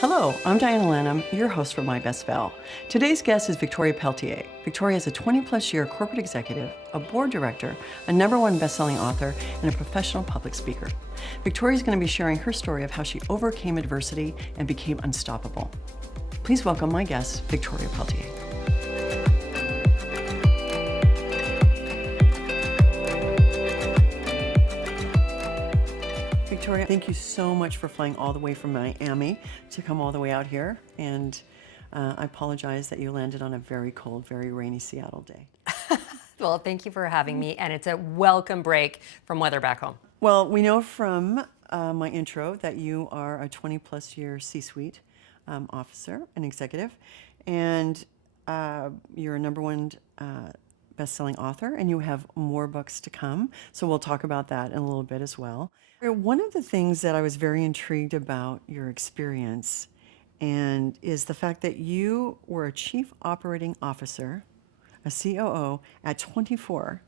Hello, I'm Diana Lanham, your host for My Best Val. Today's guest is Victoria Pelletier. Victoria is a 20-plus year corporate executive, a board director, a #1 best-selling author, and a professional public speaker. Victoria is going to be sharing her story of how she overcame adversity and became unstoppable. Please welcome my guest, Victoria Pelletier. Victoria, thank you so much for flying all the way from Miami to come all the way out here. And I apologize that you landed on a very cold, very rainy Seattle day. Well, thank you for having me, and it's a welcome break from weather back home. Well, we know from my intro that you are a 20-plus year C-suite officer and executive, and you're a #1 best-selling author, and you have more books to come. So we'll talk about that in a little bit as well. One of the things that I was very intrigued about your experience and is the fact that you were a chief operating officer, a COO, at 24.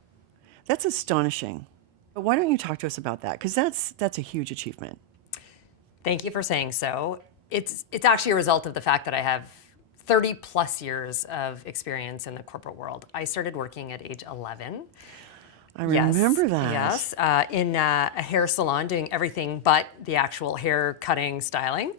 That's astonishing. But why don't you talk to us about that? Because that's a huge achievement. Thank you for saying so. It's actually a result of the fact that I have 30 plus years of experience in the corporate world. I started working at age 11. I remember that. Yes, in a hair salon, doing everything but the actual hair cutting, styling.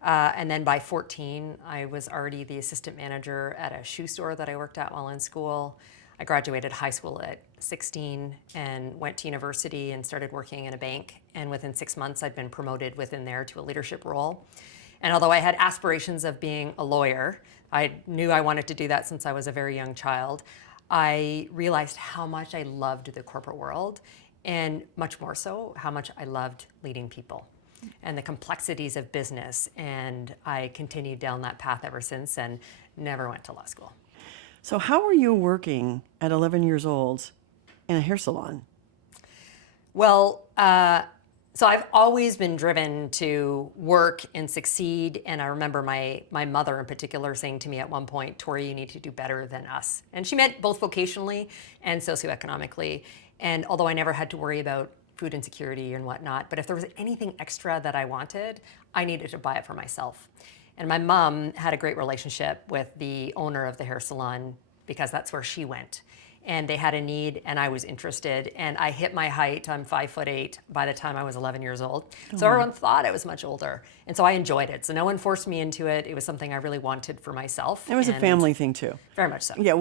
And then by 14, I was already the assistant manager at a shoe store that I worked at while in school. I graduated high school at 16 and went to university and started working in a bank. And within 6 months, I'd been promoted within there to a leadership role. And although I had aspirations of being a lawyer, I knew I wanted to do that since I was a very young child. I realized how much I loved the corporate world, and much more so, how much I loved leading people and the complexities of business. And I continued down that path ever since and never went to law school. So how were you working at 11 years old in a hair salon? Well, so I've always been driven to work and succeed. And I remember my mother in particular saying to me at one point, "Tori, you need to do better than us." And she meant both vocationally and socioeconomically. And although I never had to worry about food insecurity and whatnot, but if there was anything extra that I wanted, I needed to buy it for myself. And my mom had a great relationship with the owner of the hair salon because that's where she went. And they had a need, and I was interested. And I hit my height. I'm 5'8" by the time I was 11 years old. So everyone thought I was much older. And so I enjoyed it. So no one forced me into it. It was something I really wanted for myself. It was a family thing too. Very much so. Yeah,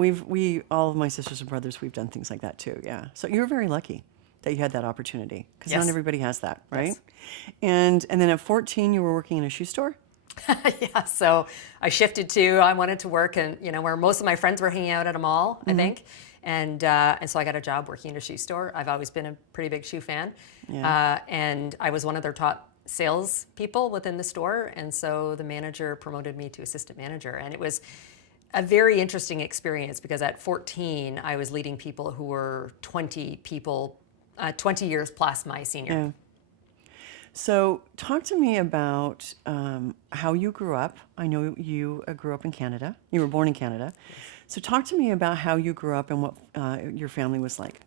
all of my sisters and brothers, we've done things like that too. Yeah. So you were very lucky that you had that opportunity because Yes. not everybody has that, right? Yes. And then at 14, you were working in a shoe store. Yeah, so I shifted to, I wanted to work and where most of my friends were hanging out at a mall, I think. And so I got a job working in a shoe store. I've always been a pretty big shoe fan. Yeah. And I was one of their top sales people within the store. And so the manager promoted me to assistant manager. And it was a very interesting experience because at 14, I was leading people who were 20 years plus my senior. Yeah. So talk to me about how you grew up. I know you grew up in Canada. You were born in Canada. Yes. So talk to me about how you grew up and what your family was like.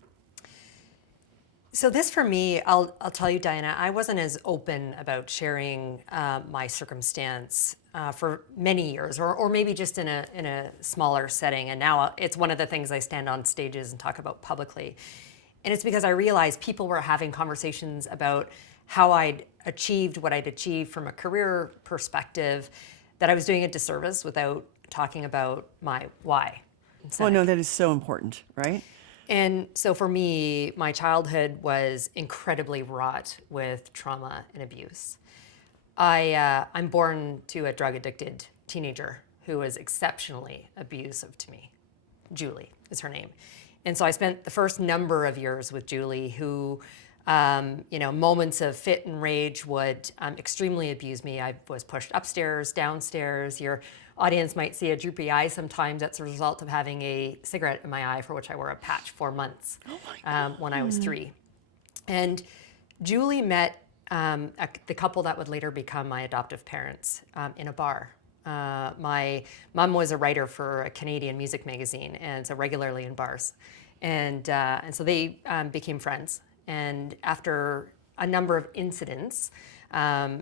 So this for me, I'll tell you, Diana, I wasn't as open about sharing my circumstance for many years, or maybe just in a smaller setting. And now it's one of the things I stand on stages and talk about publicly. And it's because I realized people were having conversations about how I'd achieved what I'd achieved from a career perspective, that I was doing a disservice without talking about my why. Well, no, that is so important, right? And so for me, my childhood was incredibly wrought with trauma and abuse. I'm born to a drug-addicted teenager who was exceptionally abusive to me. Julie is her name. And so I spent the first number of years with Julie, who moments of fit and rage would extremely abuse me. I was pushed upstairs, downstairs. Your audience might see a droopy eye sometimes. That's a result of having a cigarette in my eye, for which I wore a patch 4 months when I was 3. And Julie met the couple that would later become my adoptive parents in a bar. My mom was a writer for a Canadian music magazine, and so regularly in bars. And so they became friends. And after a number of incidents,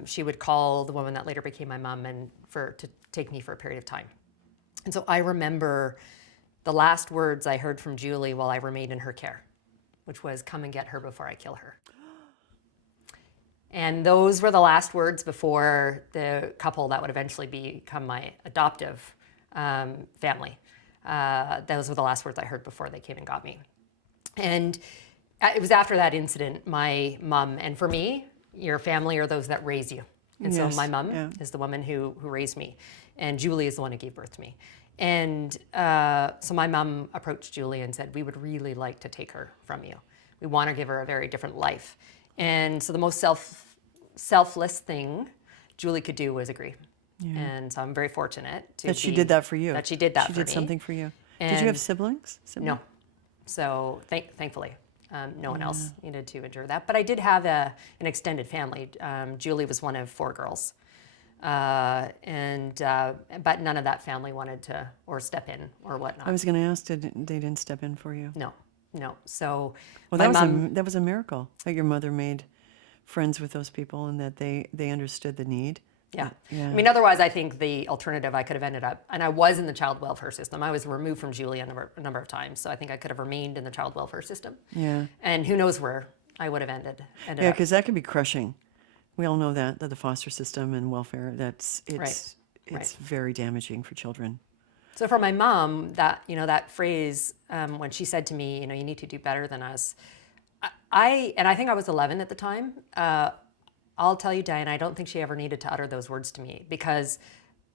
She would call the woman that later became my mom and to take me for a period of time. And so I remember the last words I heard from Julie while I remained in her care, which was, "Come and get her before I kill her." And those were the last words before the couple that would eventually become my adoptive family. Those were the last words I heard before they came and got me. And it was after that incident, my mom, and for me, your family are those that raise you. And so Yes, my mom yeah. is the woman who raised me, and Julie is the one who gave birth to me. And so my mom approached Julie and said, "We would really like to take her from you. We want to give her a very different life." And so the most selfless thing Julie could do was agree. Yeah. And so I'm very fortunate That she did that for you. That she did that She for did me. something for you. Did you have And siblings? no. So thankfully, no one else needed to endure that. But I did have an extended family. Julie was one of 4 girls. But none of that family wanted to or step in or whatnot. I was going to ask, they didn't step in for you? No. So Well, my that was mom, that was a miracle that your mother made friends with those people and that they understood the need. yeah. Yeah. I mean, otherwise, I think the alternative I could have ended up, and I was in the child welfare system. I was removed from Julie a number of times, so I think I could have remained in the child welfare system. Yeah. And who knows where I would have ended Yeah, up. because that could be crushing. We all know that the foster system and welfare, it's Right. very damaging for children. So for my mom, that phrase, when she said to me, you need to do better than us, I think I was 11 at the time. I'll tell you, Diane, I don't think she ever needed to utter those words to me because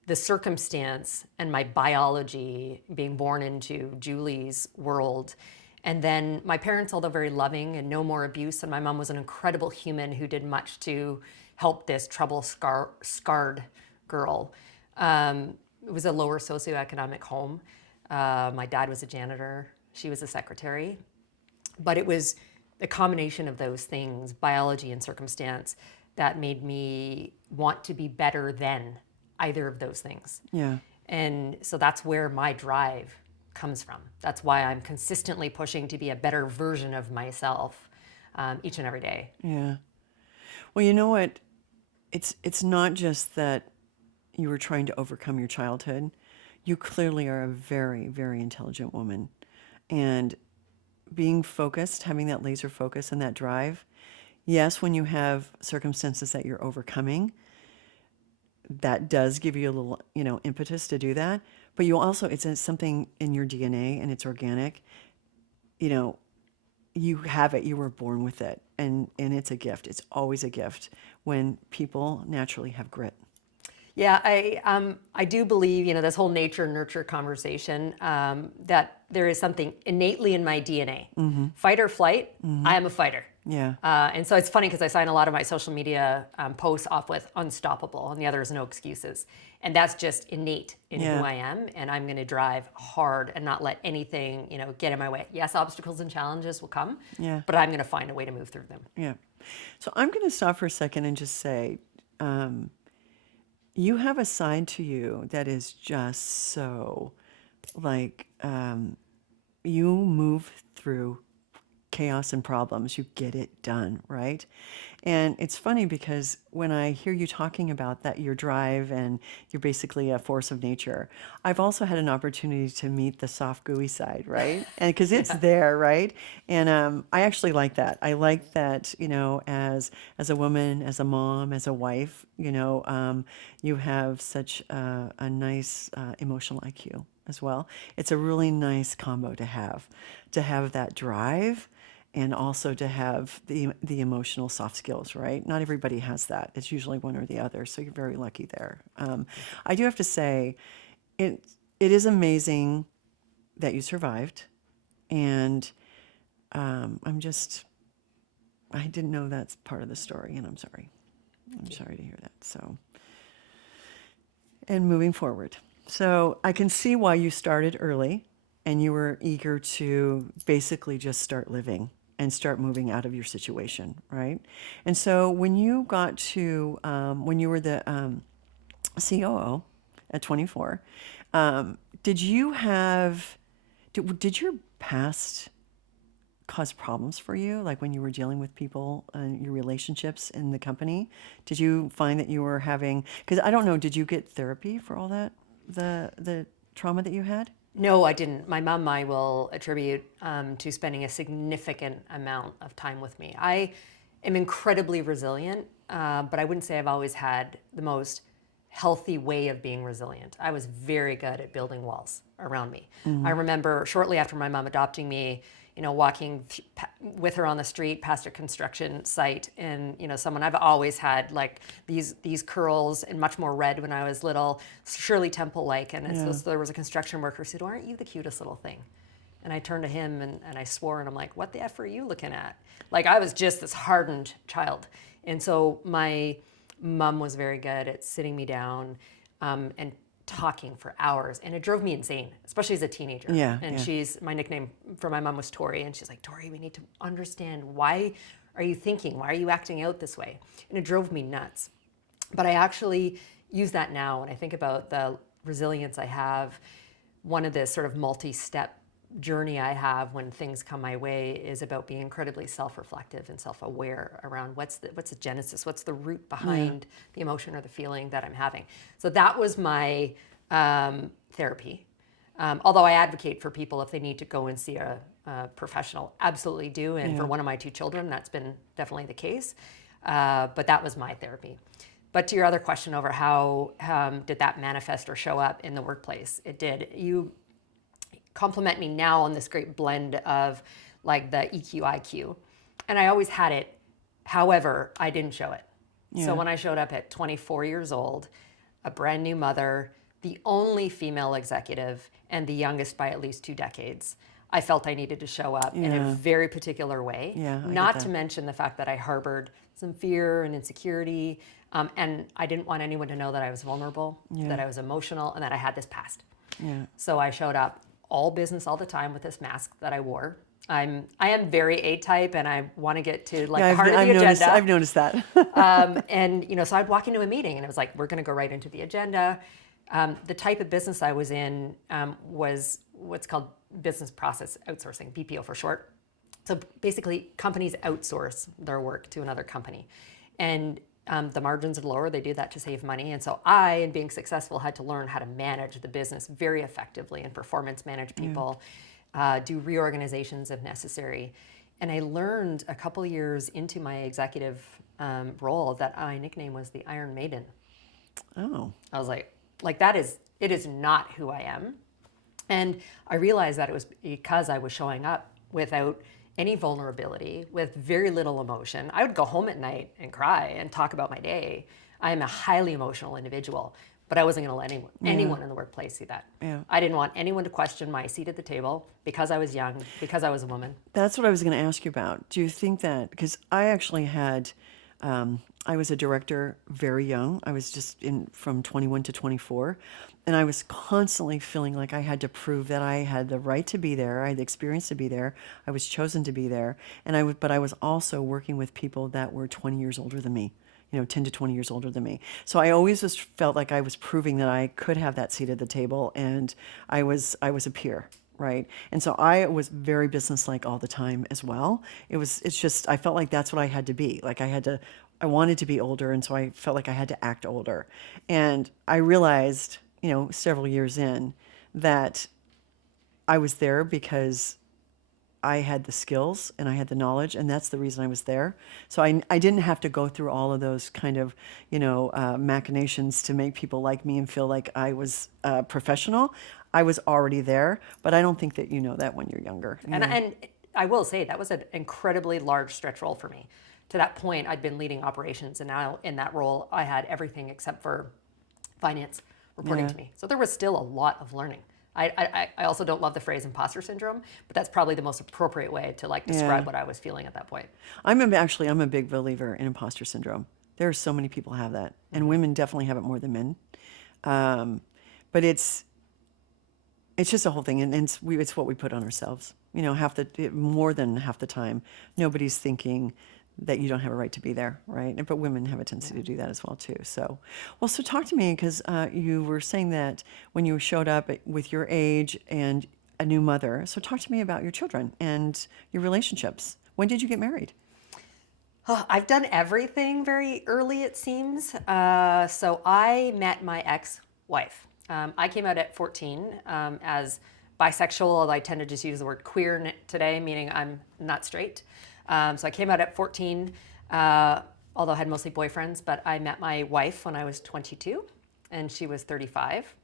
the circumstance and my biology being born into Julie's world, and then my parents, although very loving and no more abuse, and my mom was an incredible human who did much to help this scarred girl. It was a lower socioeconomic home. My dad was a janitor. She was a secretary. But it was a combination of those things, biology and circumstance, that made me want to be better than either of those things. Yeah. And so that's where my drive comes from. That's why I'm consistently pushing to be a better version of myself each and every day. Yeah. Well, you know what? It's not just that you were trying to overcome your childhood. You clearly are a very, very intelligent woman. And being focused, having that laser focus and that drive, yes, when you have circumstances that you're overcoming, that does give you a little, impetus to do that. But you also, it's something in your DNA and it's organic. You have it, you were born with it. And it's a gift. It's always a gift when people naturally have grit. Yeah, I do believe, this whole nature nurture conversation, that there is something innately in my DNA. Fight or flight, I am a fighter. Yeah. And so it's funny because I sign a lot of my social media posts off with unstoppable, and the other is no excuses. And that's just innate in Yeah. who I am, and I'm going to drive hard and not let anything, get in my way. Yes, obstacles and challenges will come, Yeah. but I'm going to find a way to move through them. Yeah. So I'm going to stop for a second and just say, you have a side to you that is just so like you move through chaos and problems, you get it done, right? And it's funny because when I hear you talking about that, your drive and you're basically a force of nature, I've also had an opportunity to meet the soft, gooey side, right? And because it's there, right? And I actually like that. I like that, as a woman, as a mom, as a wife, you have such a nice emotional IQ as well. It's a really nice combo to have that drive and also to have the emotional soft skills, right? Not everybody has that. It's usually one or the other, so you're very lucky there. I do have to say, it is amazing that you survived, and I didn't know that's part of the story, and I'm sorry. I'm sorry to hear that. So, and moving forward. So I can see why you started early and you were eager to basically just start living and start moving out of your situation, right? And so when you got to, when you were the COO at 24, did you have, did your past cause problems for you, like when you were dealing with people and your relationships in the company? Did you find that you were having, because I don't know, did you get therapy for all that, the trauma that you had? No, I didn't. My mom, I will attribute to spending a significant amount of time with me. I am incredibly resilient, but I wouldn't say I've always had the most healthy way of being resilient. I was very good at building walls around me. I remember shortly after my mom adopting me, walking with her on the street past a construction site, and someone I've always had like these curls and much more red when I was little, Shirley Temple like, and Yeah. so there was a construction worker who said, "Well, aren't you the cutest little thing?" And I turned to him and I swore, and I'm like, "What the F are you looking at?" Like I was just this hardened child, and so my mom was very good at sitting me down and talking for hours, and it drove me insane, especially as a teenager. Yeah, And yeah. my nickname for my mom was Tori, and she's like, "Tori, we need to understand, why are you thinking? Why are you acting out this way?" And it drove me nuts. But I actually use that now when I think about the resilience I have. One of the sort of multi-step journey I have when things come my way is about being incredibly self-reflective and self-aware around what's the genesis, what's the root behind the emotion or the feeling that I'm having. So that was my therapy. Although I advocate for people, if they need to go and see a professional, absolutely do. And for one of my two children, that's been definitely the case. But that was my therapy. But to your other question over how did that manifest or show up in the workplace, it did. You compliment me now on this great blend of like the EQ, IQ. And I always had it. However, I didn't show it. Yeah. So when I showed up at 24 years old, a brand new mother, the only female executive, and the youngest by at least 2 decades, I felt I needed to show up in a Yeah. very particular way. Yeah, I get Not that. to mention the fact that I harbored some fear and insecurity. And I didn't want anyone to know that I was vulnerable, that I was emotional, and that I had this past. Yeah. So I showed up all business all the time with this mask that I wore. I am very A-type, and I want to get to like Yeah, the heart of the agenda. I've noticed that. And so I'd walk into a meeting, and it was like, we're going to go right into the agenda. The type of business I was in was what's called business process outsourcing, BPO for short. So basically, companies outsource their work to another company, and the margins are lower. They do that to save money. And so I, in being successful, had to learn how to manage the business very effectively and performance manage people, do reorganizations if necessary. And I learned a couple years into my executive role that my nickname was the Iron Maiden. Oh. I was like it is not who I am. And I realized that it was because I was showing up without any vulnerability, with very little emotion. I would go home at night and cry and talk about my day. I am a highly emotional individual, but I wasn't going to let anyone in the workplace see that. Yeah. I didn't want anyone to question my seat at the table because I was young, because I was a woman. That's what I was going to ask you about. Do you think that, because I actually had, I was a director very young. I was just from 21 to 24. And I was constantly feeling like I had to prove that I had the right to be there. I had the experience to be there. I was chosen to be there. But I was also working with people that were 20 years older than me, 10 to 20 years older than me. So I always just felt like I was proving that I could have that seat at the table, and I was a peer. Right. And so I was very businesslike all the time as well. It's just, I felt like that's what I had to be. Like I wanted to be older. And so I felt like I had to act older. And I realized, several years in, that I was there because I had the skills and I had the knowledge, and that's the reason I was there. So I didn't have to go through all of those kind of, machinations to make people like me and feel like I was professional. I was already there, but I don't think that you know that when you're younger. And I will say that was an incredibly large stretch role for me. To that point, I'd been leading operations, and now in that role, I had everything except for finance reporting to me. So there was still a lot of learning. I also don't love the phrase imposter syndrome, but that's probably the most appropriate way to describe what I was feeling at that point. I'm a big believer in imposter syndrome. There are so many people have that, and women definitely have it more than men. But it's just a whole thing, and it's what we put on ourselves. More than half the time, nobody's thinking that you don't have a right to be there, right? But women have a tendency to do that as well too. So talk to me, because you were saying that when you showed up with your age, and a new mother. So talk to me about your children and your relationships. When did you get married? Oh, I've done everything very early, it seems. So I met my ex-wife. I came out at 14 as bisexual, although I tend to just use the word queer today, meaning I'm not straight. So I came out at 14, although I had mostly boyfriends, but I met my wife when I was 22 and she was 35.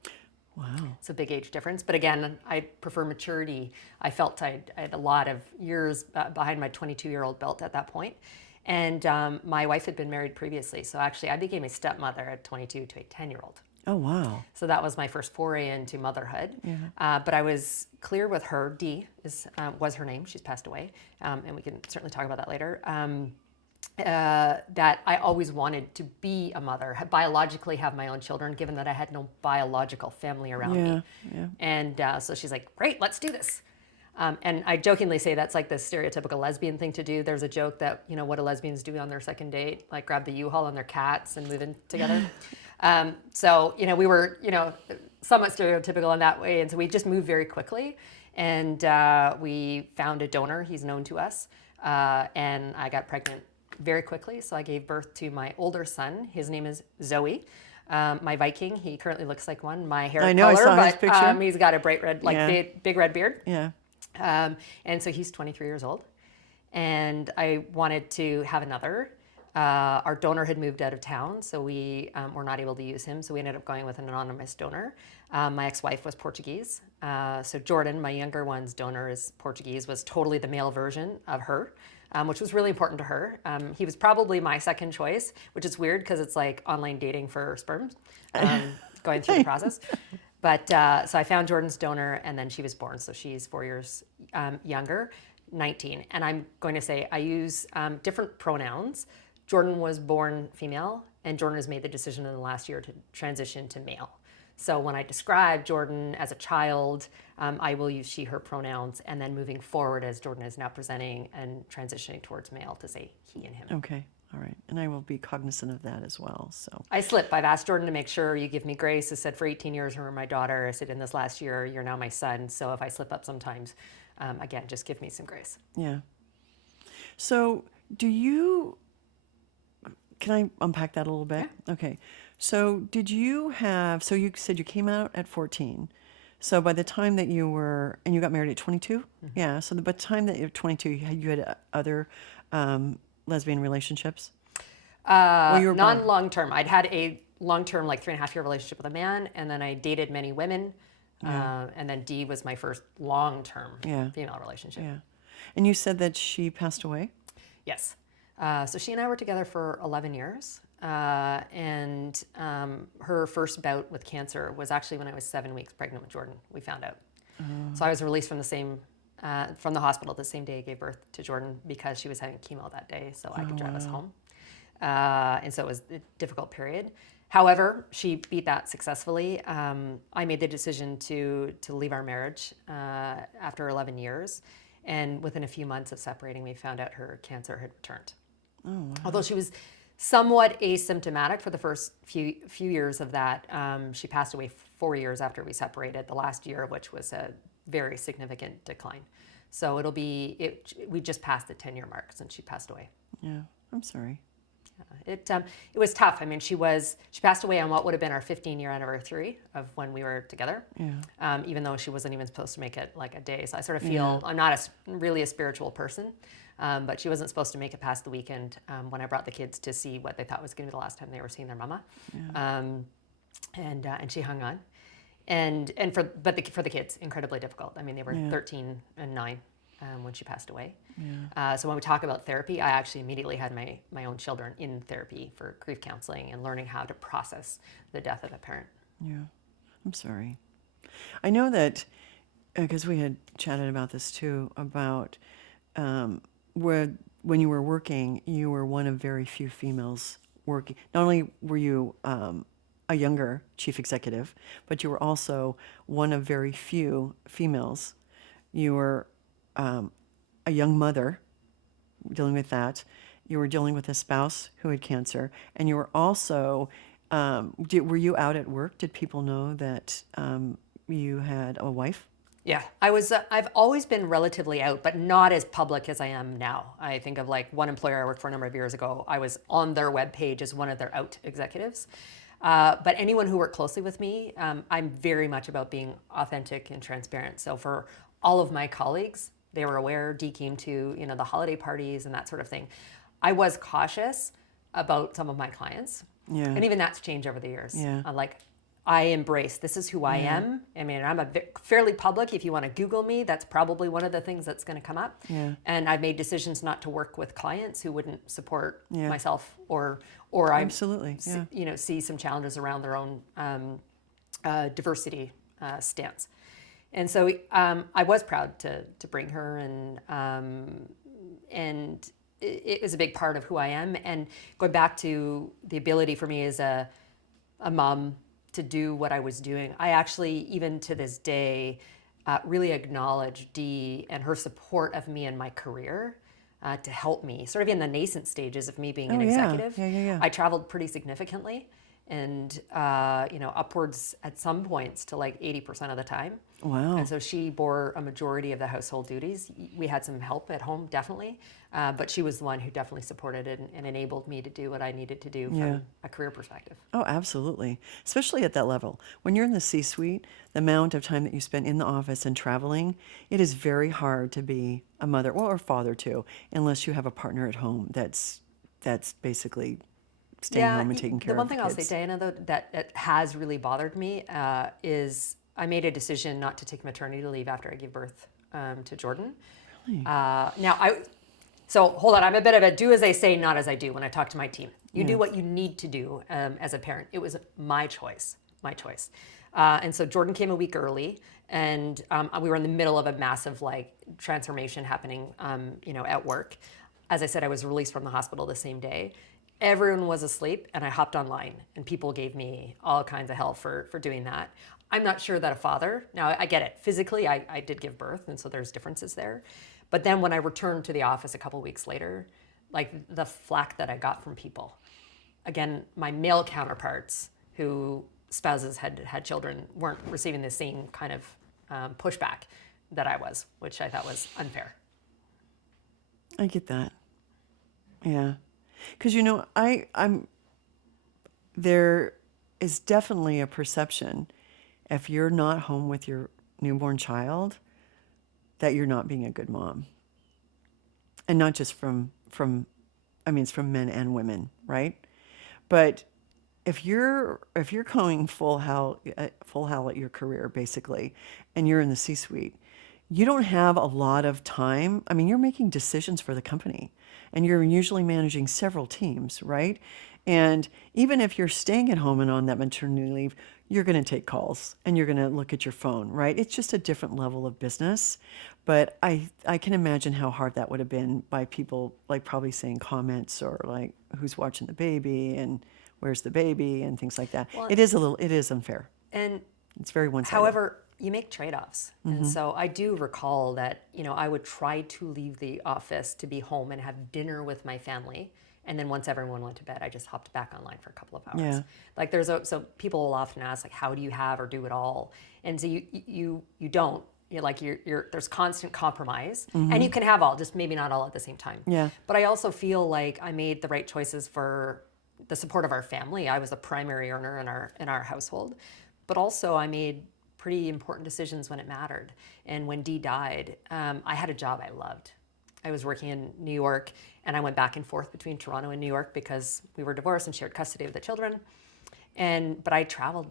Wow. It's a big age difference. But again, I prefer maturity. I felt I had a lot of years behind my 22-year-old belt at that point. And my wife had been married previously. So actually, I became a stepmother at 22 to a 10-year-old. Oh, wow. So that was my first foray into motherhood. Yeah. But I was clear with her. Dee was her name. She's passed away. And we can certainly talk about that later. That I always wanted to be a mother, biologically have my own children, given that I had no biological family around me. Yeah. And so she's like, great, let's do this. And I jokingly say that's like the stereotypical lesbian thing to do. There's a joke that, what do lesbians do on their second date? Like grab the U-Haul and their cats and move in together. So, we were, somewhat stereotypical in that way. And so we just moved very quickly. And we found a donor. He's known to us. And I got pregnant very quickly. So I gave birth to my older son. His name is Zoe. My Viking. He currently looks like one. My hair I know, I color, saw his but picture. he's got a bright red, like Yeah. big red beard. Yeah. And so he's 23 years old. And I wanted to have another. Our donor had moved out of town, so we were not able to use him. So we ended up going with an anonymous donor. My ex-wife was Portuguese. So Jordan, my younger one's donor, is Portuguese, was totally the male version of her, which was really important to her. He was probably my second choice, which is weird because it's like online dating for sperms, going through the process. But so I found Jordan's donor, and then she was born. So she's 4 years younger, 19. And I'm going to say I use different pronouns. Jordan was born female, and Jordan has made the decision in the last year to transition to male. So when I describe Jordan as a child, I will use she, her pronouns, and then moving forward as Jordan is now presenting and transitioning towards male to say he and him. Okay. All right. And I will be cognizant of that as well. So I slip. I've asked Jordan to make sure you give me grace. I said for 18 years you were my daughter. I said in this last year you're now my son. So if I slip up sometimes, again, just give me some grace. yeah. So can I unpack that a little bit? Yeah. Okay. So so you said you came out at 14. So by the time that and you got married at 22? Mm-hmm. Yeah. So by the time that you were 22, you had other lesbian relationships? Non-long-term. I'd had a long-term, like 3.5-year relationship with a man, and then I dated many women. And then Dee was my first long-term female relationship. Yeah. And you said that she passed away? Yes. So she and I were together for 11 years. And her first bout with cancer was actually when I was 7 weeks pregnant with Jordan, we found out. So I was released from the hospital the same day I gave birth to Jordan because she was having chemo that day, so I could drive us home. And so it was a difficult period. However, she beat that successfully. I made the decision to leave our marriage after 11 years. And within a few months of separating, we found out her cancer had returned. Oh, wow. Although she was somewhat asymptomatic for the first few years of that, she passed away 4 years after we separated, the last year of which was a very significant decline. So we just passed the 10-year mark since she passed away. Yeah, I'm sorry. It was tough. I mean, she passed away on what would have been our 15-year anniversary of when we were together. Yeah. Even though she wasn't even supposed to make it like a day. So I sort of feel I'm not really a spiritual person, but she wasn't supposed to make it past the weekend when I brought the kids to see what they thought was going to be the last time they were seeing their mama. Yeah. And she hung on. And for the kids, incredibly difficult. I mean, they were 13 and 9 when she passed away. Yeah. So when we talk about therapy, I actually immediately had my own children in therapy for grief counseling and learning how to process the death of a parent. Yeah, I'm sorry. I know that because we had chatted about this too, about when you were working, you were one of very few females working. Not only were you a younger chief executive, but you were also one of very few females. You were a young mother dealing with that. You were dealing with a spouse who had cancer, and you were also were you out at work? Did people know that you had a wife? Yeah, I've always been relatively out, but not as public as I am now. I think of like one employer I worked for a number of years ago. I was on their webpage as one of their out executives. But anyone who worked closely with me, I'm very much about being authentic and transparent. So for all of my colleagues, they were aware. Dee came to the holiday parties and that sort of thing. I was cautious about some of my clients, Yeah. and even that's changed over the years. Yeah. I'm like, I embrace this is who I am. I mean, I'm fairly public. If you want to Google me, that's probably one of the things that's going to come up. Yeah. And I've made decisions not to work with clients who wouldn't support Yeah. myself, or I Absolutely. Yeah. see some challenges around their own diversity stance. And so I was proud to bring her, and it was a big part of who I am. And going back to the ability for me as a mom to do what I was doing, I actually, even to this day, really acknowledge Dee and her support of me in my career to help me, sort of in the nascent stages of me being an executive. Yeah. I traveled pretty significantly, and upwards at some points to like 80% of the time. Wow. And so she bore a majority of the household duties. We had some help at home, definitely, but she was the one who definitely supported it and enabled me to do what I needed to do from a career perspective. Oh, absolutely. Especially at that level. When you're in the C-suite, the amount of time that you spend in the office and traveling, it is very hard to be a mother or father too, unless you have a partner at home that's basically staying home and taking care of the one thing the I'll say, kids. Diana, though, that has really bothered me is I made a decision not to take maternity leave after I gave birth to Jordan. Really? So hold on, I'm a bit of a do as I say, not as I do when I talk to my team. You do what you need to do as a parent. It was my choice. And so Jordan came a week early, and we were in the middle of a massive transformation happening, at work. As I said, I was released from the hospital the same day. Everyone was asleep, and I hopped online, and people gave me all kinds of hell for doing that. I'm not sure that a father, now I get it, physically I did give birth, and so there's differences there. But then when I returned to the office a couple weeks later, like the flack that I got from people, again, my male counterparts who spouses had children weren't receiving the same kind of pushback that I was, which I thought was unfair. I get that. Yeah. Because, there is definitely a perception if you're not home with your newborn child that you're not being a good mom. And not just it's from men and women, right? But if you're going full hell at your career, basically, and you're in the C-suite, you don't have a lot of time. I mean, you're making decisions for the company, and you're usually managing several teams, right? And even if you're staying at home and on that maternity leave, you're going to take calls and you're going to look at your phone, right? It's just a different level of business. But I can imagine how hard that would have been by people probably saying comments or who's watching the baby and where's the baby and things like that. Well, it is unfair. And it's very one-sided. however, you make trade-offs. And so I do recall that, I would try to leave the office to be home and have dinner with my family. And then once everyone went to bed, I just hopped back online for a couple of hours. Yeah. So people will often ask, how do you have or do it all? And so you don't. There's constant compromise, and you can have all, just maybe not all at the same time. Yeah. But I also feel like I made the right choices for the support of our family. I was the primary earner in our household, but also I made pretty important decisions when it mattered. And when Dee died, I had a job I loved. I was working in New York, and I went back and forth between Toronto and New York because we were divorced and shared custody of the children. But I traveled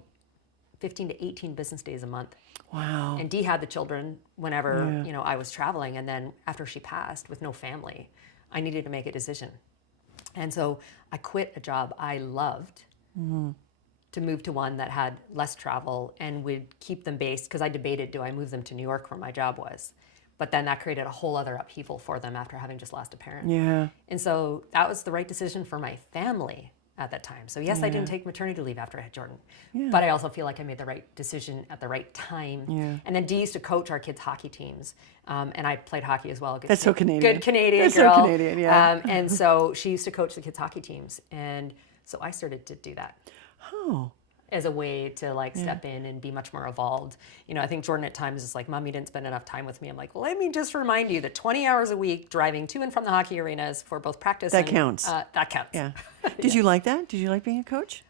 15 to 18 business days a month. Wow. And Dee had the children whenever I was traveling, and then after she passed with no family, I needed to make a decision. And so I quit a job I loved to move to one that had less travel and would keep them based, because I debated, do I move them to New York where my job was? But then that created a whole other upheaval for them after having just lost a parent. Yeah. And so that was the right decision for my family at that time. So yes, I didn't take maternity leave after I had Jordan, but I also feel like I made the right decision at the right time. Yeah. And then Dee used to coach our kids' hockey teams, and I played hockey as well. That's so Canadian. Good Canadian That's girl. so Canadian, yeah. And so she used to coach the kids' hockey teams, and so I started to do that. Oh. as a way to like step in and be much more evolved. You know, I think Jordan at times is like, Mom, you didn't spend enough time with me. I'm like, well, let me just remind you that 20 hours a week driving to and from the hockey arenas for both practice That and counts. that counts. Yeah. Did you like that? Did you like being a coach?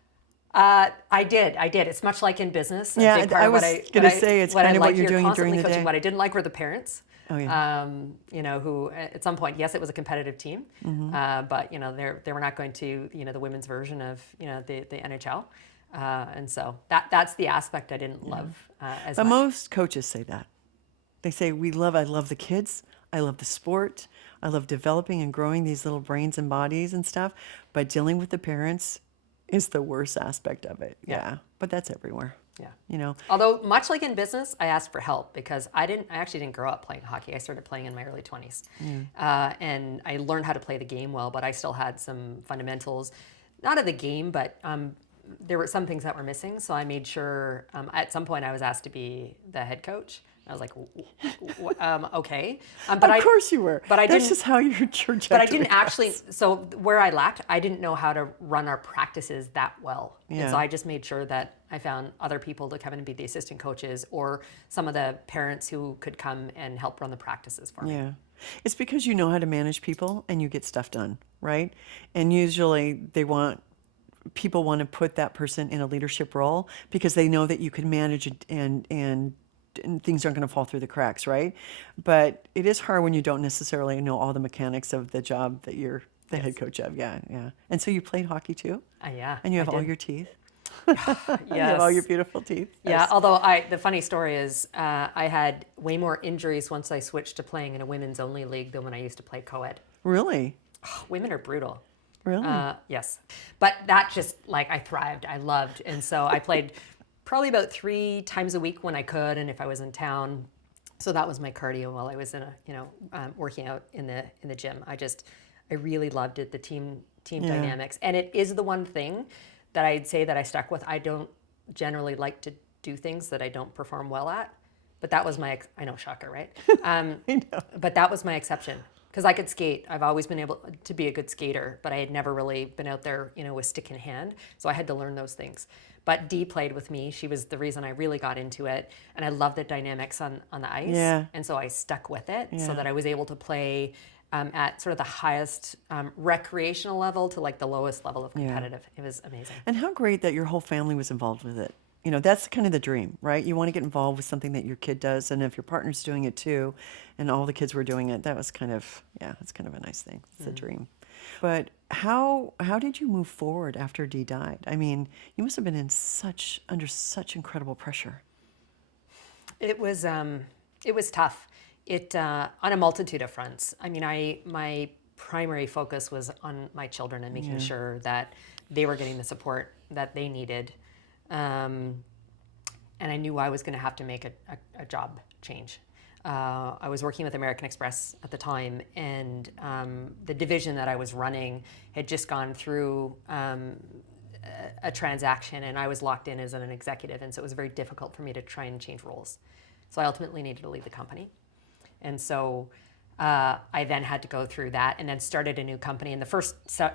I did. It's much like in business. A Yeah, big part I of was going to say it's what kind I of what like, you're doing during constantly the coaching. day. What I didn't like were the parents. Oh, yeah. You know, who at some point, yes, it was a competitive team, but you know, they were not going to, you know, the women's version of, you know, the NHL, and so that's the aspect I didn't love as But much. most coaches say that. They say, I love the kids. I love the sport. I love developing and growing these little brains and bodies and stuff. But dealing with the parents is the worst aspect of it. Yeah. But that's everywhere. Yeah. You know, Although much like in business, I asked for help because I actually didn't grow up playing hockey. I started playing in my early 20s. And I learned how to play the game well, but I still had some fundamentals, not of the game, but there were some things that were missing. So I made sure at some point I was asked to be the head coach. I was like, okay. of course you were. But I That's didn't, just how your trajectory but I didn't actually, was. so where I lacked, I didn't know how to run our practices that well. Yeah. And so I just made sure that I found other people to come in and be the assistant coaches or some of the parents who could come and help run the practices for me. Yeah. It's because you know how to manage people and you get stuff done, right? And usually people want to put that person in a leadership role because they know that you can manage it and things aren't going to fall through the cracks, right? But it is hard when you don't necessarily know all the mechanics of the job that you're the head coach of. Yeah, yeah. And so you played hockey too? Yeah. And you I have all did. your teeth? Yes. You have all your beautiful teeth? Yeah, Yes. although the funny story is I had way more injuries once I switched to playing in a women's only league than when I used to play co-ed. Really? Women are brutal. Really? Yes. But that just, like, I thrived. I loved. And so I played probably about 3 times a week when I could and if I was in town. So that was my cardio while I was in working out in the gym. I really loved it, the team dynamics. And it is the one thing that I'd say that I stuck with. I don't generally like to do things that I don't perform well at. But that was I know, shocker, right? I know. But that was my exception. Because I could skate. I've always been able to be a good skater, but I had never really been out there, you know, with stick in hand. So I had to learn those things. But Dee played with me. She was the reason I really got into it. And I loved the dynamics on the ice. Yeah. And so I stuck with it so Yeah. that I was able to play at sort of the highest recreational level to like the lowest level of competitive. It was amazing. And how great that your whole family was involved with it. You know, that's kind of the dream, right? You want to get involved with something that your kid does, and if your partner's doing it too, and all the kids were doing it, that was kind of, it's kind of a nice thing. It's a dream. But how did you move forward after Dee died? I mean, you must have been under such incredible pressure. It was tough. On a multitude of fronts. I mean, my primary focus was on my children and making sure that they were getting the support that they needed. And I knew I was going to have to make a job change. I was working with American Express at the time, and the division that I was running had just gone through a transaction, and I was locked in as an executive, and so it was very difficult for me to try and change roles. So I ultimately needed to leave the company. And so I then had to go through that and then started a new company. And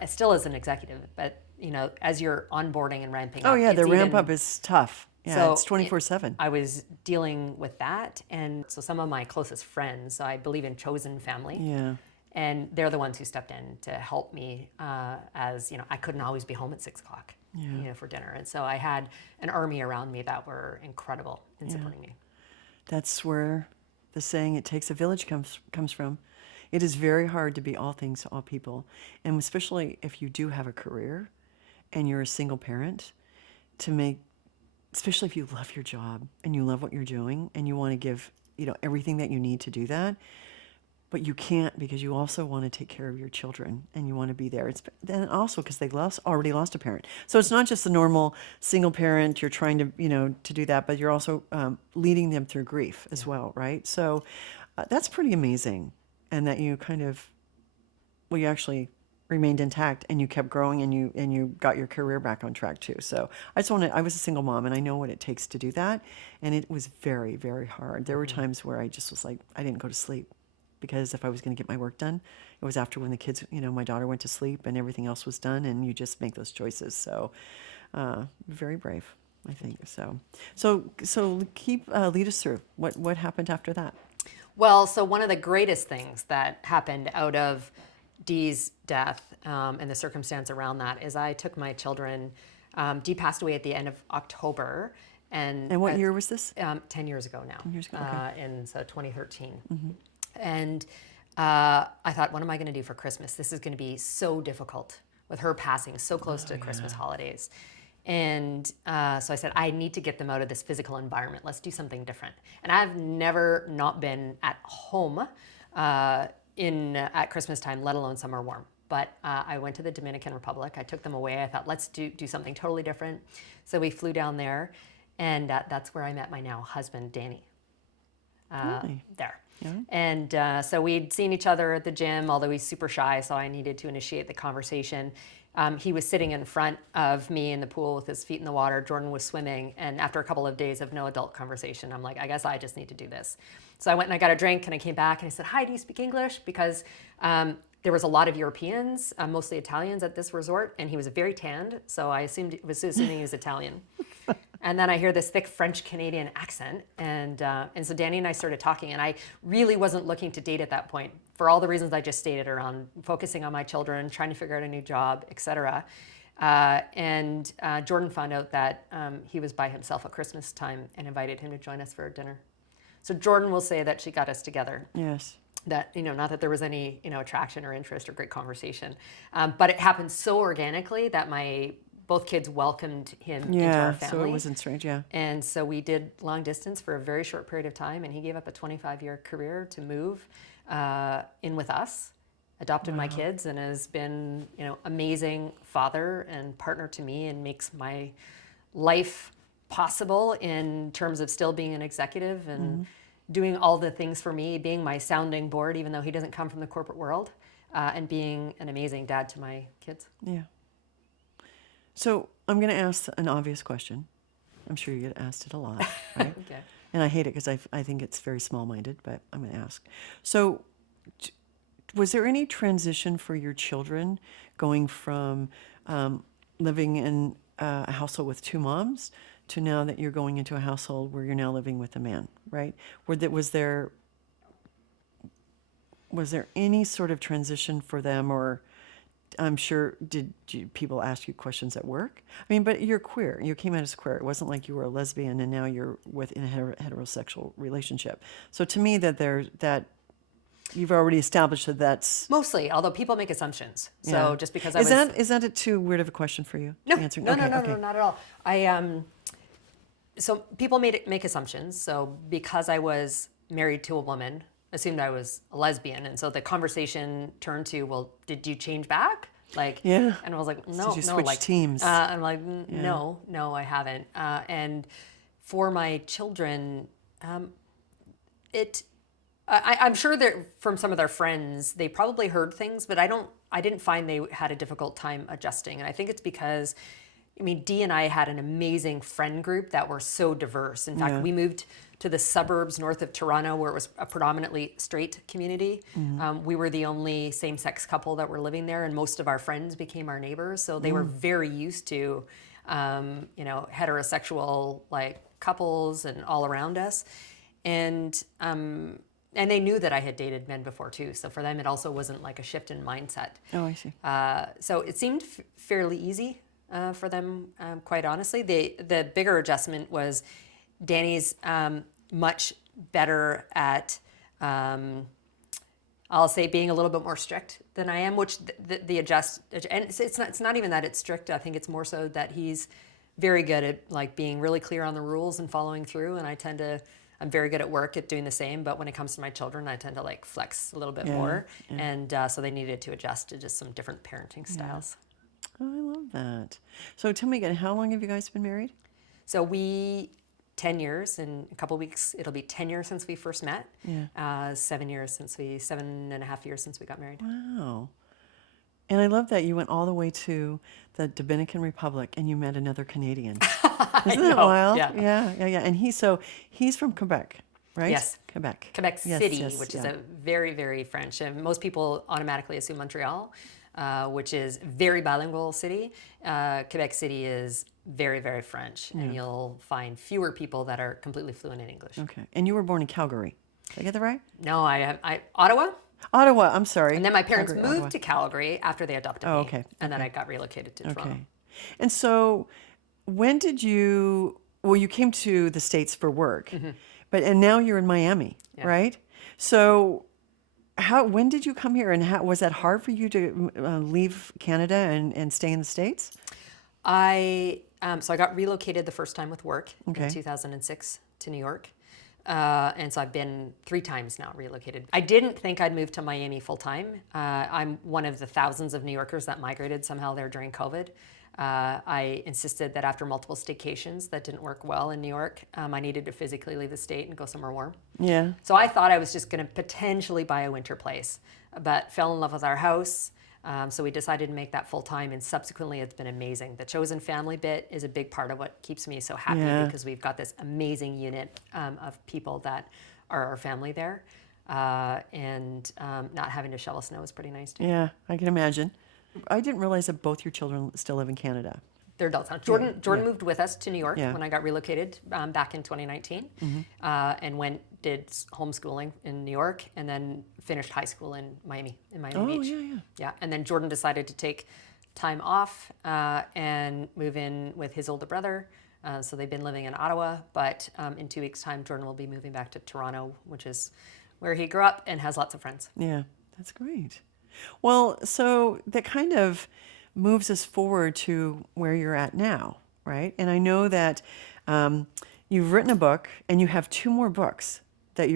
still as an executive, but you know, as you're onboarding and ramping up. Oh yeah, the it's ramp even- up is tough. Yeah, So it's 24/7. I was dealing with that. And so some of my closest friends, I believe in chosen family. Yeah. And they're the ones who stepped in to help me as, you know, I couldn't always be home at 6 o'clock, you know, for dinner. And so I had an army around me that were incredible in supporting me. That's where the saying "it takes a village" comes from. It is very hard to be all things to all people, and especially if you do have a career and you're a single parent, especially if you love your job and you love what you're doing and you want to give, you know, everything that you need to do that, but you can't because you also want to take care of your children and you want to be there. It's then also because they already lost a parent. So it's not just the normal single parent, you're trying to, you know, to do that, but you're also leading them through grief as well, right? So that's pretty amazing. And that you you actually remained intact and you kept growing and you got your career back on track too. So I was a single mom and I know what it takes to do that. And it was very, very hard. There were times where I just was like, I didn't go to sleep because if I was going to get my work done, it was after when the kids, you know, my daughter went to sleep and everything else was done and you just make those choices. So very brave. I think so. So lead us through what happened after that. Well, so one of the greatest things that happened out of Dee's death and the circumstance around that is I took my children. Dee passed away at the end of October, And what year was this? 10 years ago now. 10 years ago, okay. In so 2013. And I thought, what am I going to do for Christmas? This is going to be so difficult with her passing so close to the Christmas holidays. And so I said, I need to get them out of this physical environment. Let's do something different. And I've never not been at home at Christmas time, let alone somewhere warm. But I went to the Dominican Republic. I took them away. I thought, let's do something totally different. So we flew down there, and that's where I met my now husband, Danny. Really? There. Yeah. And so we'd seen each other at the gym, although he's super shy, so I needed to initiate the conversation. He was sitting in front of me in the pool with his feet in the water. Jordan was swimming. And after a couple of days of no adult conversation, I'm like, I guess I just need to do this. So I went and I got a drink and I came back and I said, hi, do you speak English? Because there was a lot of Europeans, mostly Italians at this resort. And he was very tanned. So I was assuming he was Italian. And then I hear this thick French-Canadian accent. And so Danny and I started talking. And I really wasn't looking to date at that point for all the reasons I just stated around focusing on my children, trying to figure out a new job, et cetera. And Jordan found out that he was by himself at Christmas time and invited him to join us for dinner. So Jordan will say that she got us together. Yes. That, not that there was any, attraction or interest or great conversation. But it happened so organically that both kids welcomed him into our family. So it wasn't strange, yeah. And so we did long distance for a very short period of time, and he gave up a 25-year career to move in with us, adopted my kids, and has been, amazing father and partner to me, and makes my life possible in terms of still being an executive and doing all the things for me, being my sounding board, even though he doesn't come from the corporate world, and being an amazing dad to my kids. Yeah. So I'm going to ask an obvious question. I'm sure you get asked it a lot, right? Okay. And I hate it because I think it's very small-minded, but I'm going to ask. So was there any transition for your children going from living in a household with two moms to now that you're going into a household where you're now living with a man, right? Was there any sort of transition for them, or I'm sure, did people ask you questions at work? I mean, but you're queer. You came out as queer. It wasn't like you were a lesbian and now you're in a heterosexual relationship. So to me, that you've already established that's Mostly, although people make assumptions. So yeah. just because is that a too weird of a question for you? No, answering? no, Okay, no, okay. no, not at all. So people make assumptions. So because I was married to a woman, assumed I was a lesbian, and so the conversation turned to, well, did you change back? Yeah. And I was like, So no, you no, switched teams. I'm like, no, I haven't. And for my children, I'm sure that from some of their friends, they probably heard things, but I didn't find they had a difficult time adjusting. And I think it's because, Dee and I had an amazing friend group that were so diverse. In fact, we moved to the suburbs north of Toronto, where it was a predominantly straight community. We were the only same-sex couple that were living there, and most of our friends became our neighbors. So they were very used to, heterosexual couples and all around us, and they knew that I had dated men before too. So for them, it also wasn't like a shift in mindset. Oh, I see. So it seemed fairly easy for them, quite honestly. The bigger adjustment was Danny's much better at, I'll say, being a little bit more strict than I am, which the adjust, and it's not even that it's strict. I think it's more so that he's very good at being really clear on the rules and following through. And I'm very good at work at doing the same, but when it comes to my children, I tend to flex a little bit more. Yeah. And so they needed to adjust to just some different parenting styles. Oh, I love that. So tell me again, how long have you guys been married? So 10 years, in a couple of weeks, it'll be 10 years since we first met. Yeah. 7 and a half years since we got married. Wow. And I love that you went all the way to the Dominican Republic and you met another Canadian. Isn't that wild? Yeah. Yeah. And he's from Quebec, right? Yes. Quebec. City, which is a very, very French. And most people automatically assume Montreal. which is very bilingual city. Quebec City is very, very French, and you'll find fewer people that are completely fluent in English. Okay. And you were born in Calgary. Did I get that right? No, I Ottawa, Ottawa, I'm sorry. and then my parents Calgary, moved Ottawa. to Calgary after they adopted Oh, me, okay. and then I got relocated to Toronto. Okay. And so when did you, well, you came to the States for work, and now you're in Miami, Yeah. right? So when did you come here, and was that hard for you to leave Canada and stay in the States? So I got relocated the first time with work Okay. in 2006 to New York. And so I've been 3 times now relocated. I didn't think I'd move to Miami full time. I'm one of the thousands of New Yorkers that migrated somehow there during COVID. I insisted that after multiple staycations that didn't work well in New York, I needed to physically leave the state and go somewhere warm. Yeah. So I thought I was just going to potentially buy a winter place, but fell in love with our house. So we decided to make that full time, and subsequently it's been amazing. The chosen family bit is a big part of what keeps me so happy because we've got this amazing unit of people that are our family there. And not having to shovel snow is pretty nice too. Yeah, I can imagine. I didn't realize that both your children still live in Canada. They're adults now. Jordan moved with us to New York when I got relocated back in 2019, and did homeschooling in New York, and then finished high school in Miami Beach. Yeah. And then Jordan decided to take time off and move in with his older brother. So they've been living in Ottawa, but in 2 weeks' time, Jordan will be moving back to Toronto, which is where he grew up and has lots of friends. Yeah, that's great. Well, so that kind of moves us forward to where you're at now, right? And I know that you've written a book, and you have 2 more books that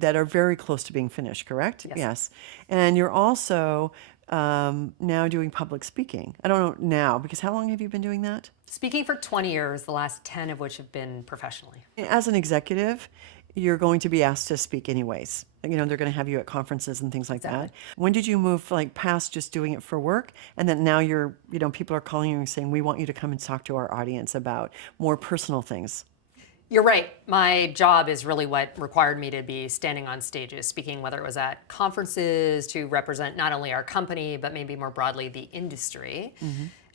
that are very close to being finished, correct? Yes. And you're also now doing public speaking. I don't know now, because how long have you been doing that? Speaking for 20 years, the last 10 of which have been professionally. As an executive, you're going to be asked to speak anyways. They're going to have you at conferences and things like that. When did you move past just doing it for work, and then now people are calling you and saying, we want you to come and talk to our audience about more personal things? You're right. My job is really what required me to be standing on stages, speaking, whether it was at conferences to represent not only our company, but maybe more broadly the industry.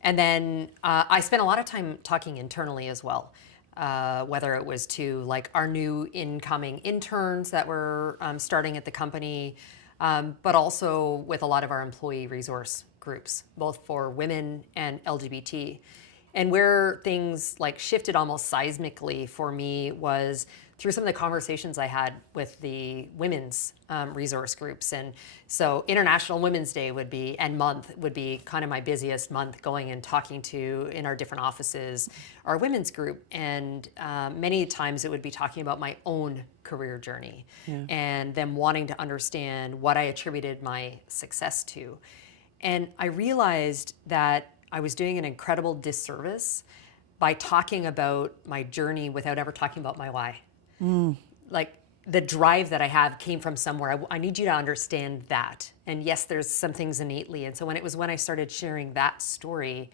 And then I spent a lot of time talking internally as well. Whether it was to our new incoming interns that were starting at the company, but also with a lot of our employee resource groups, both for women and LGBT. And where things shifted almost seismically for me was through some of the conversations I had with the women's resource groups. And so International Women's Day month would be kind of my busiest month, going and talking to, in our different offices, our women's group. And many times it would be talking about my own career journey and them wanting to understand what I attributed my success to. And I realized that I was doing an incredible disservice by talking about my journey without ever talking about my why. The drive that I have came from somewhere. I need you to understand that. And yes, there's some things innately. And so when I started sharing that story,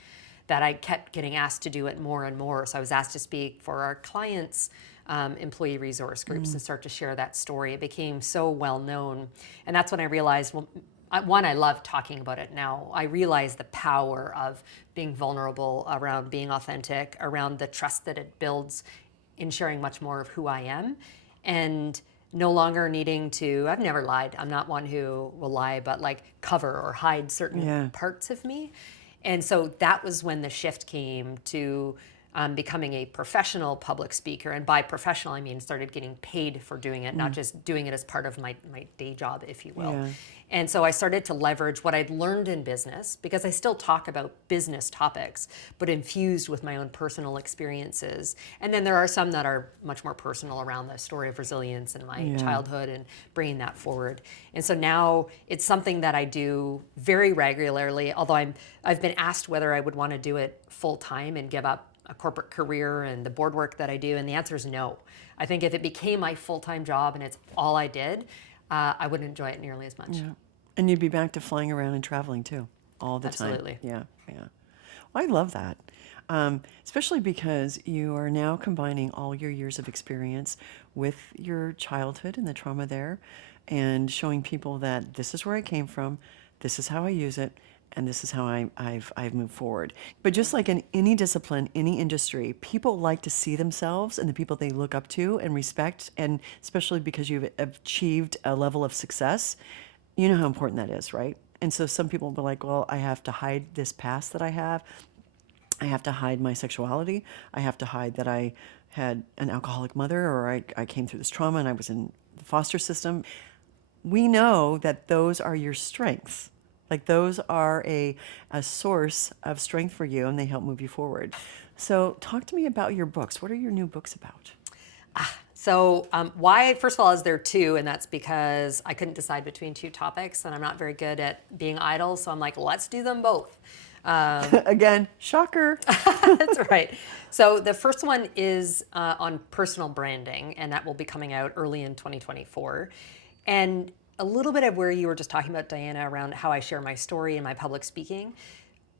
that I kept getting asked to do it more and more. So I was asked to speak for our clients' employee resource groups and start to share that story. It became so well known. And that's when I realized, I love talking about it now. I realize the power of being vulnerable, around being authentic, around the trust that it builds in sharing much more of who I am, and no longer needing to, I've never lied. I'm not one who will lie, but cover or hide certain parts of me. And so that was when the shift came to becoming a professional public speaker. And by professional, I mean started getting paid for doing it, not just doing it as part of my day job, if you will. And so I started to leverage what I'd learned in business, because I still talk about business topics, but infused with my own personal experiences. And then there are some that are much more personal, around the story of resilience and my childhood, and bringing that forward. And so now it's something that I do very regularly, although I've been asked whether I would want to do it full time and give up a corporate career and the board work that I do, and the answer is no. I think if it became my full-time job and it's all I did, I wouldn't enjoy it nearly as much. Yeah. And you'd be back to flying around and traveling too, all the time. Absolutely. Yeah. Well, I love that, especially because you are now combining all your years of experience with your childhood and the trauma there, and showing people that this is where I came from, this is how I use it, and this is how I've moved forward. But just like in any discipline, any industry, people like to see themselves and the people they look up to and respect, and especially because you've achieved a level of success, you know how important that is, right? And so some people will be like, well, I have to hide this past that I have. I have to hide my sexuality. I have to hide that I had an alcoholic mother, or I came through this trauma and I was in the foster system. We know that those are your strengths. Like those are a source of strength for you, and they help move you forward. So talk to me about your books. What are your new books about? So why, first of all, is there two? And that's because I couldn't decide between two topics, and I'm not very good at being idle. So I'm like, let's do them both. Again, shocker. That's right. So the first one is on personal branding, and that will be coming out early in 2024. And a little bit of where you were just talking about, Diana, around how I share my story and my public speaking.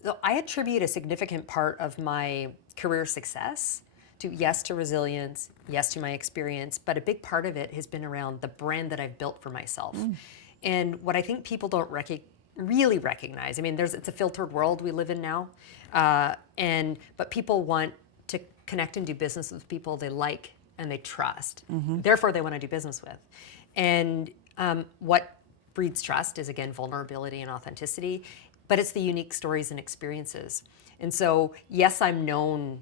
So I attribute a significant part of my career success to, yes, to resilience, yes, to my experience, but a big part of it has been around the brand that I've built for myself. And what I think people don't really recognize, I mean, it's a filtered world we live in now, but people want to connect and do business with people they like and they trust. Therefore, they want to do business with. And what breeds trust is, again, vulnerability and authenticity, but it's the unique stories and experiences. And so, yes, I'm known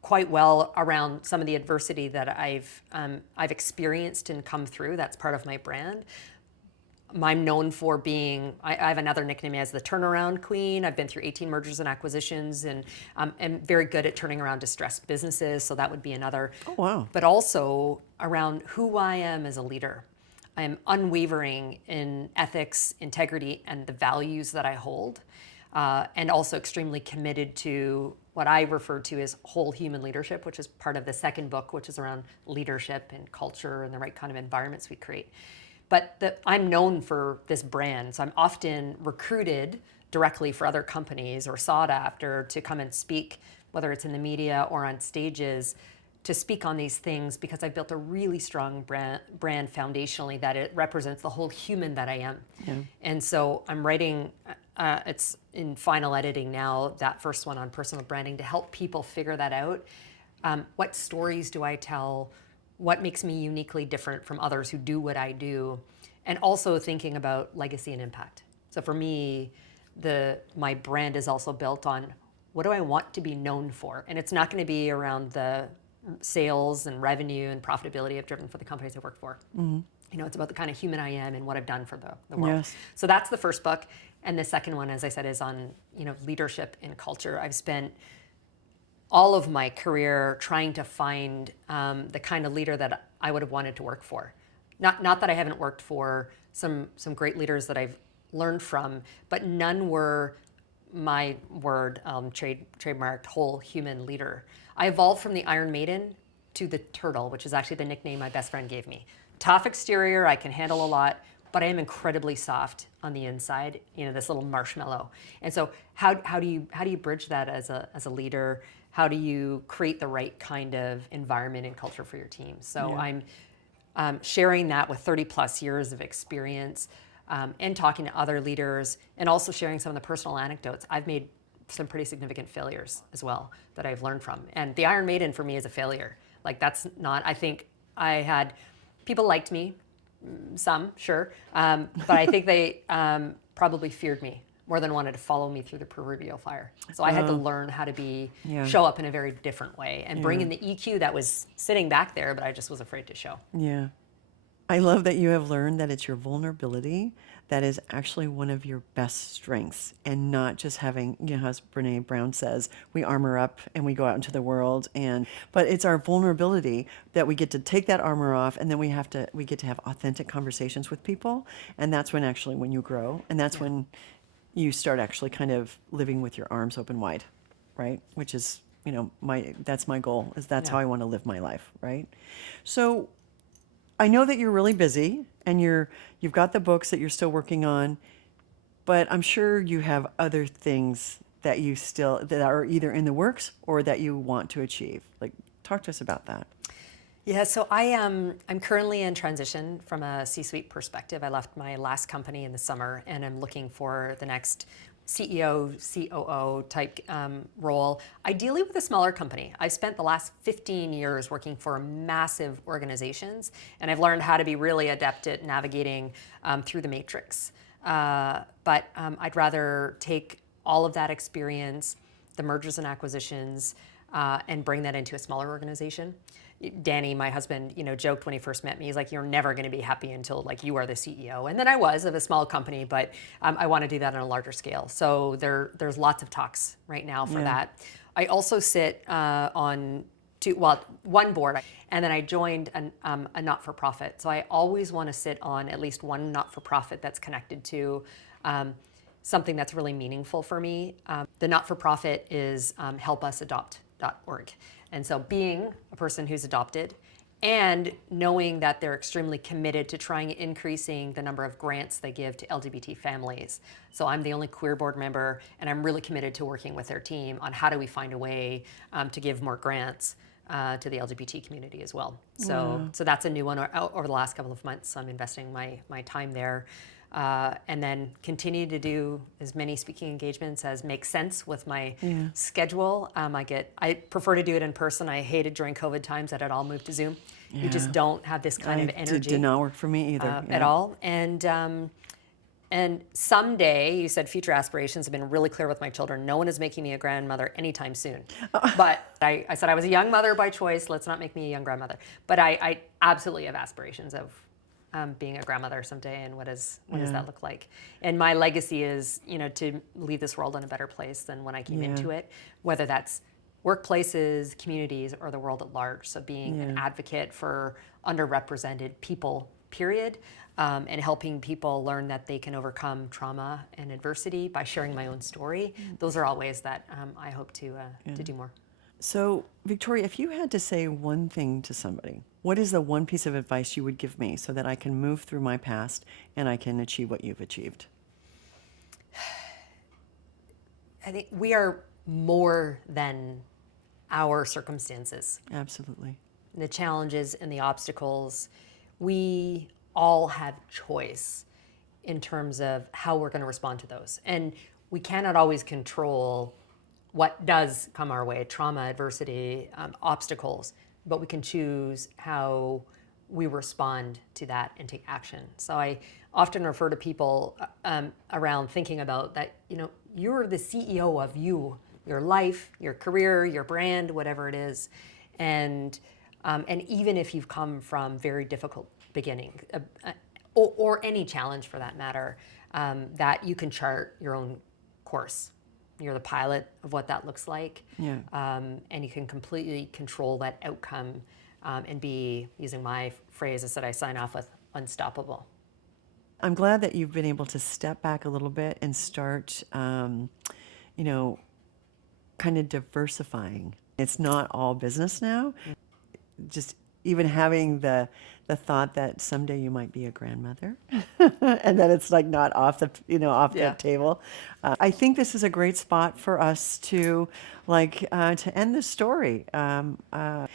quite well around some of the adversity that I've experienced and come through. That's part of my brand. I'm known for being, I have another nickname as the turnaround queen. I've been through 18 mergers and acquisitions, and am very good at turning around distressed businesses. So that would be another. Oh, wow. But also around who I am as a leader. I am unwavering in ethics, integrity, and the values that I hold, and also extremely committed to what I refer to as whole human leadership, which is part of the second book, which is around leadership and culture and the right kind of environments we create. But I'm known for this brand, so I'm often recruited directly for other companies or sought after to come and speak, whether it's in the media or on stages, to speak on these things because I've built a really strong brand foundationally that it represents the whole human that I am. Yeah. And so I'm writing, it's in final editing now, that first one on personal branding, to help people figure that out. What stories do I tell? What makes me uniquely different from others who do what I do? And also thinking about legacy and impact. So for me, my brand is also built on what do I want to be known for? And it's not going to be around the sales and revenue and profitability I've driven for the companies I work for. You know, it's about the kind of human I am and what I've done for the world. Yes. So that's the first book. And the second one, as I said, is on, leadership and culture. I've spent all of my career trying to find the kind of leader that I would have wanted to work for. Not that I haven't worked for some great leaders that I've learned from, but none were my word, trademarked whole human leader. I evolved from the Iron Maiden to the turtle, which is actually the nickname my best friend gave me. Tough exterior, I can handle a lot, but I am incredibly soft on the inside, this little marshmallow. And so how do you bridge that as a leader? How do you create the right kind of environment and culture for your team? So I'm sharing that with 30 plus years of experience, and talking to other leaders, and also sharing some of the personal anecdotes. I've made some pretty significant failures as well that I've learned from. And the Iron Maiden for me is a failure. Like that's not, I think I had, people liked me, some, sure, but I think they probably feared me more than wanted to follow me through the proverbial fire. So I had to learn how to show up in a very different way and bring in the EQ that was sitting back there, but I just was afraid to show. Yeah. I love that you have learned that it's your vulnerability that is actually one of your best strengths, and not just having, as Brene Brown says, we armor up and we go out into the world, but it's our vulnerability that we get to take that armor off, and then we get to have authentic conversations with people, and that's when you grow, and that's when you start actually kind of living with your arms open wide, right? Which is, that's my goal, that's how I want to live my life, right? So I know that you're really busy and you've got the books that you're still working on, but I'm sure you have other things that that are either in the works or that you want to achieve. Like, talk to us about that. Yeah, so I'm currently in transition from a C-suite perspective. I left my last company in the summer, and I'm looking for the next CEO, COO type role, ideally with a smaller company. I've spent the last 15 years working for massive organizations, and I've learned how to be really adept at navigating through the matrix. But I'd rather take all of that experience, the mergers and acquisitions, and bring that into a smaller organization. Danny, my husband, joked when he first met me. He's like, "You're never going to be happy until you are the CEO." And then I was of a small company, but I want to do that on a larger scale. So there's lots of talks right now for that. I also sit on one board, and then I joined a not-for-profit. So I always want to sit on at least one not-for-profit that's connected to something that's really meaningful for me. The not-for-profit is helpusadopt.org. And so being a person who's adopted and knowing that they're extremely committed to trying increasing the number of grants they give to LGBT families. So I'm the only queer board member, and I'm really committed to working with their team on how do we find a way to give more grants to the LGBT community as well. So that's a new one over the last couple of months. So I'm investing my time there. And then continue to do as many speaking engagements as makes sense with my schedule. I prefer to do it in person. I hated during COVID times that it all moved to Zoom. You just don't have this kind of energy. It did not work for me either. At all. And someday, you said future aspirations, have been really clear with my children. No one is making me a grandmother anytime soon. But I said I was a young mother by choice. Let's not make me a young grandmother. But I absolutely have aspirations of being a grandmother someday, and what does that look like? And my legacy is, to leave this world in a better place than when I came into it, whether that's workplaces, communities, or the world at large. So being an advocate for underrepresented people, period, and helping people learn that they can overcome trauma and adversity by sharing my own story. Those are all ways that I hope to do more. So, Victoria, if you had to say one thing to somebody, what is the one piece of advice you would give me so that I can move through my past and I can achieve what you've achieved? I think we are more than our circumstances. Absolutely. The challenges and the obstacles. We all have choice in terms of how we're going to respond to those. And we cannot always control what does come our way, trauma, adversity, obstacles, but we can choose how we respond to that and take action. So I often refer to people around thinking about that, you're the CEO of your life, your career, your brand, whatever it is. And even if you've come from very difficult beginning, or any challenge for that matter, that you can chart your own course. You're the pilot of what that looks like. And you can completely control that outcome and be, using my phrase that I sign off with, unstoppable. I'm glad that you've been able to step back a little bit and start, kind of diversifying. It's not all business now. Just even having the thought that someday you might be a grandmother and that it's not off the the table. I think this is a great spot for us to to end the story. I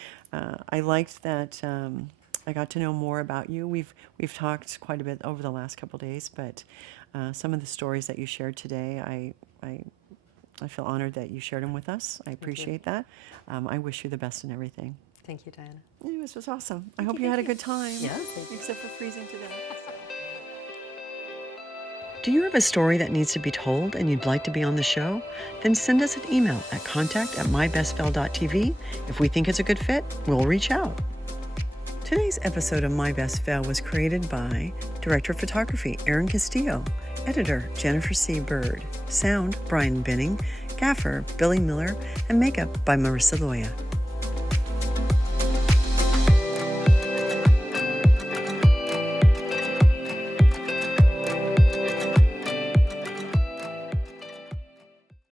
liked that I got to know more about you. We've talked quite a bit over the last couple of days, but some of the stories that you shared today, I feel honored that you shared them with us. I appreciate that. I wish you the best in everything. Thank you, Diana. This was awesome. I hope you had a good time. Yes. Except for freezing to death. Do you have a story that needs to be told and you'd like to be on the show? Then send us an email at contact@mybestfell.tv. If we think it's a good fit, we'll reach out. Today's episode of My Best Fell was created by Director of Photography, Aaron Castillo, Editor, Jennifer C. Bird, Sound, Brian Binning, Gaffer, Billy Miller, and Makeup by Marissa Loya.